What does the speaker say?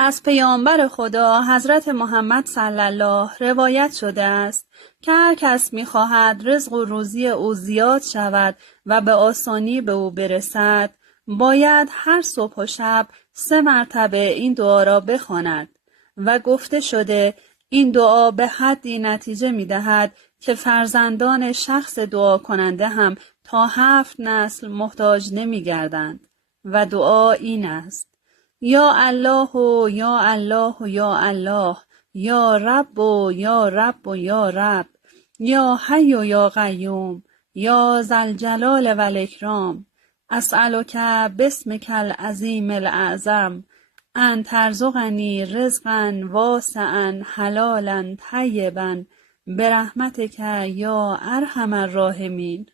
از پیامبر خدا حضرت محمد صلی الله روایت شده است که هر کس می‌خواهد رزق و روزی او زیاد شود و به آسانی به او برسد، باید هر صبح و شب 3 مرتبه این دعا را بخواند و گفته شده این دعا به حدی نتیجه می‌دهد که فرزندان شخص دعا کننده هم تا 7 نسل محتاج نمی‌گردند و دعا این است: یا الله و یا الله و یا الله، یا رب و یا رب و یا رب، یا حی و یا قیوم، یا ذوالجلال و الاکرام، اسألک باسمک العظیم الاعظم ان ترزقنی رزقا واسعا حلالا طیبا برحمتک یا ارحم الراحمین.